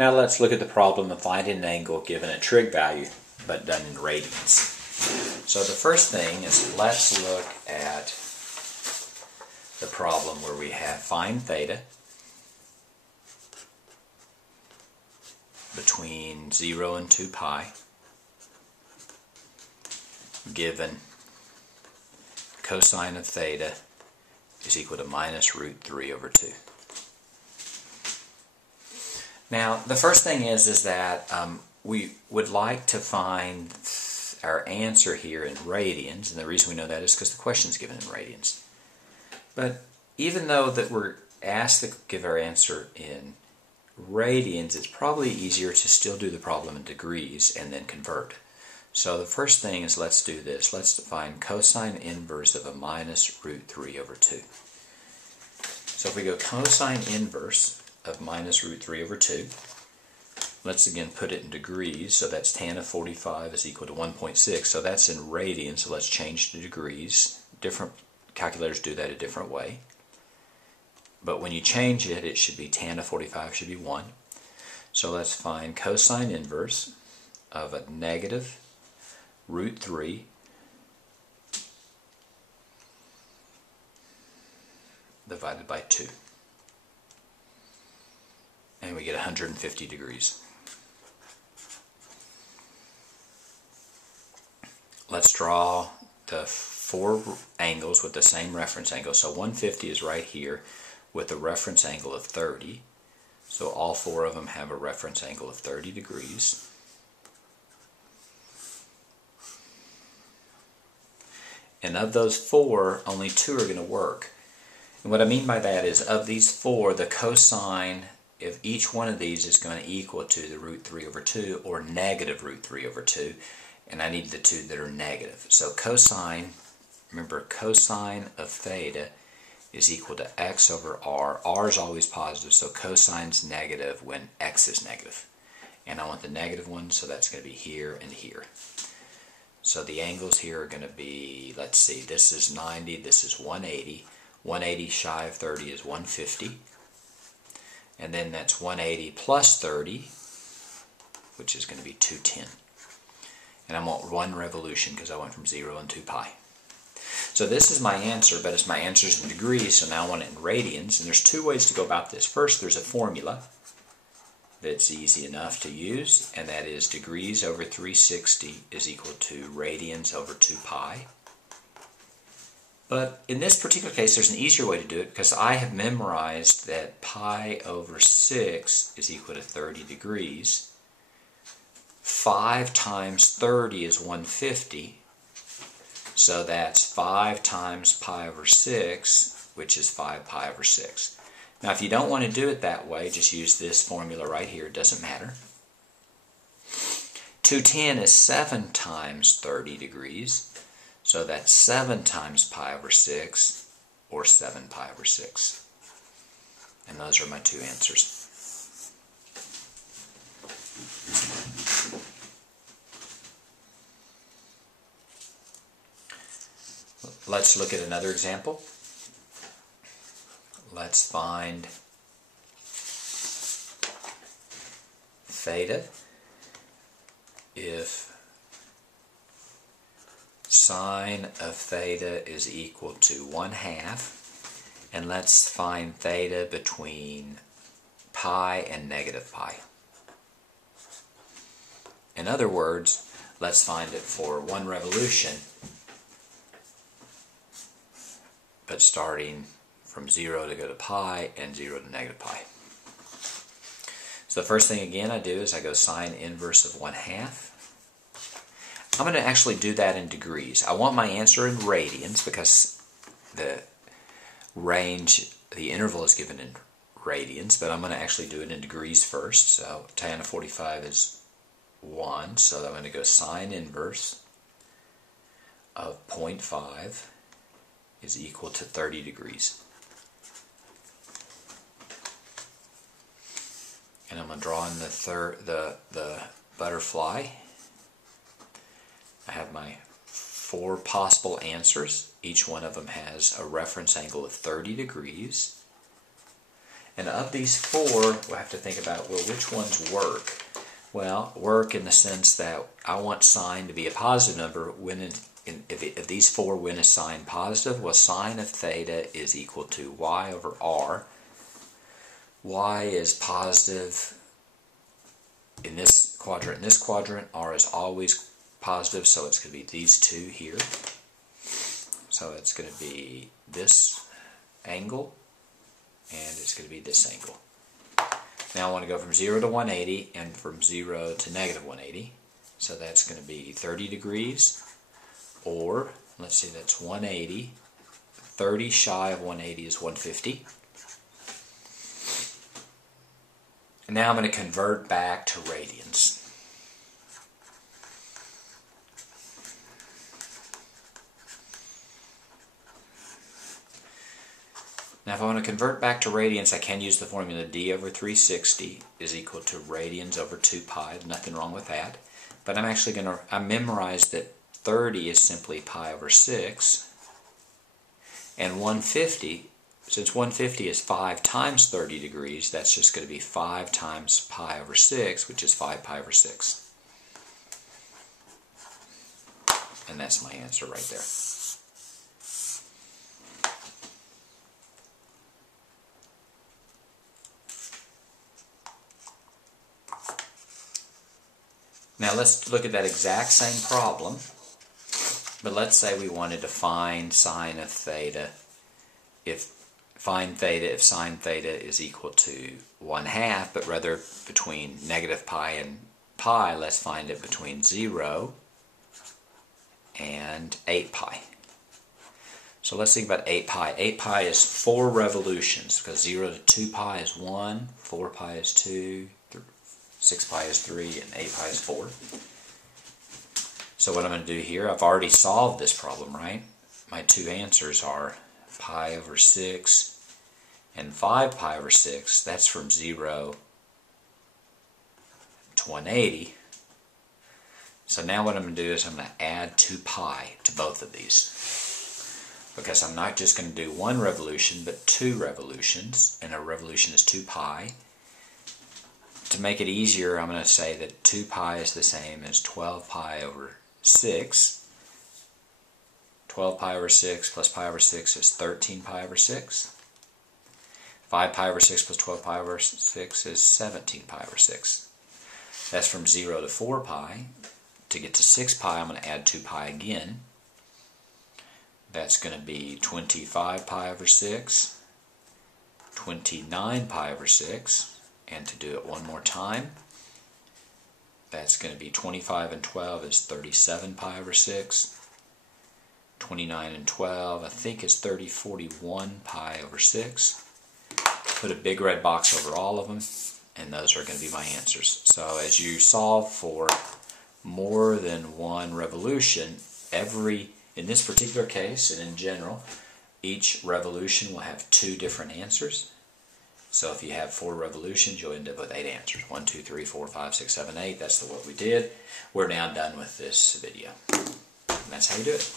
Now let's look at the problem of finding an angle given a trig value, but done in radians. So the first thing is let's look at the problem where we have find theta between 0 and 2 pi given cosine of theta is equal to minus root 3 over 2. Now, the first thing is that we would like to find our answer here in radians, and the reason we know that is because the question is given in radians. But even though that we're asked to give our answer in radians, it's probably easier to still do the problem in degrees and then convert. So the first thing is let's do this. Let's find cosine inverse of a minus root 3 over 2. So if we go cosine inverse of minus root 3 over 2. Let's again put it in degrees, so that's tan of 45 is equal to 1.6. So that's in radians, so let's change to degrees. Different calculators do that a different way. But when you change it, it should be tan of 45 should be 1. So let's find cosine inverse of a negative root 3 divided by 2. And we get 150 degrees. Let's draw the 4 angles with the same reference angle. So 150 is right here with a reference angle of 30. So all 4 of them have a reference angle of 30 degrees. And of those 4, only 2 are going to work. And what I mean by that is of these 4, the cosine if each one of these is going to equal to the root 3 over 2 or negative root 3 over 2, and I need the 2 that are negative. So cosine, remember cosine of theta is equal to x over r. R is always positive, so cosine's negative when x is negative. And I want the negative one, so that's going to be here and here. So the angles here are going to be, let's see, this is 90, this is 180. 180 shy of 30 is 150. And then that's 180 plus 30, which is going to be 210. And I want 1 revolution because I went from 0 and 2 pi. So this is my answer, but it's my answers in degrees, so now I want it in radians. And there's 2 ways to go about this. First, there's a formula that's easy enough to use, and that is degrees over 360 is equal to radians over 2 pi. But in this particular case, there's an easier way to do it because I have memorized that pi over 6 is equal to 30 degrees. 5 times 30 is 150. So that's 5 times pi over 6, which is 5 pi over 6. Now, if you don't want to do it that way, just use this formula right here. It doesn't matter. 210 is 7 times 30 degrees. So that's 7 times pi over 6, or 7 pi over 6. And those are my 2 answers. Let's look at another example. Let's find theta if sine of theta is equal to 1/2, and let's find theta between pi and negative pi. In other words, let's find it for 1 revolution, but starting from 0 to go to pi and 0 to negative pi. So the first thing again I do is I go sine inverse of 1/2. I'm going to actually do that in degrees. I want my answer in radians because the range, the interval is given in radians, but I'm going to actually do it in degrees first. So tan of 45 is 1, so I'm going to go sine inverse of 0.5 is equal to 30 degrees. And I'm going to draw in the butterfly. I have my 4 possible answers. Each one of them has a reference angle of 30 degrees. And of these four, we'll have to think about, well, which ones work? Well, work in the sense that I want sine to be a positive number when if these four when is sine positive, well, sine of theta is equal to y over r. Y is positive in this quadrant, r is always positive, so it's going to be these two here. So it's going to be this angle, and it's going to be this angle. Now I want to go from 0 to 180 and from 0 to negative 180. So that's going to be 30 degrees, or, let's see, that's 180. 30 shy of 180 is 150. And now I'm going to convert back to radians. Now if I want to convert back to radians, I can use the formula d over 360 is equal to radians over 2 pi. There's nothing wrong with that. But I'm actually going to, I memorized that 30 is simply pi over 6. And 150, since 150 is 5 times 30 degrees, that's just going to be 5 times pi over 6, which is 5 pi over 6. And that's my answer right there. Now let's look at that exact same problem, but let's say we wanted to find sine of theta if sine theta is equal to 1/2, but rather between negative pi and pi, let's find it between 0 and 8 pi. So let's think about 8 pi. 8 pi is 4 revolutions, because 0 to 2 pi is 1, 4 pi is 2, 6 pi is 3, and 8 pi is 4. So what I'm going to do here, I've already solved this problem, right? My two answers are pi over 6 and 5 pi over 6. That's from 0 to 180. So now what I'm going to do is I'm going to add 2 pi to both of these, because I'm not just going to do 1 revolution, but 2 revolutions, and a revolution is 2 pi. To make it easier, I'm going to say that 2 pi is the same as 12 pi over 6. 12 pi over 6 plus pi over 6 is 13 pi over 6. 5 pi over 6 plus 12 pi over 6 is 17 pi over 6. That's from 0 to 4 pi. To get to 6 pi, I'm going to add 2 pi again. That's going to be 25 pi over 6, 29 pi over 6, and to do it one more time, that's going to be 25 and 12 is 37 pi over 6, 29 and 12 I think is 41 pi over 6. Put a big red box over all of them, and those are going to be my answers. So as you solve for more than 1 revolution, in this particular case, and in general, each revolution will have 2 different answers. So if you have 4 revolutions, you'll end up with 8 answers. 1, 2, 3, 4, 5, 6, 7, 8. That's what we did. We're now done with this video. And that's how you do it.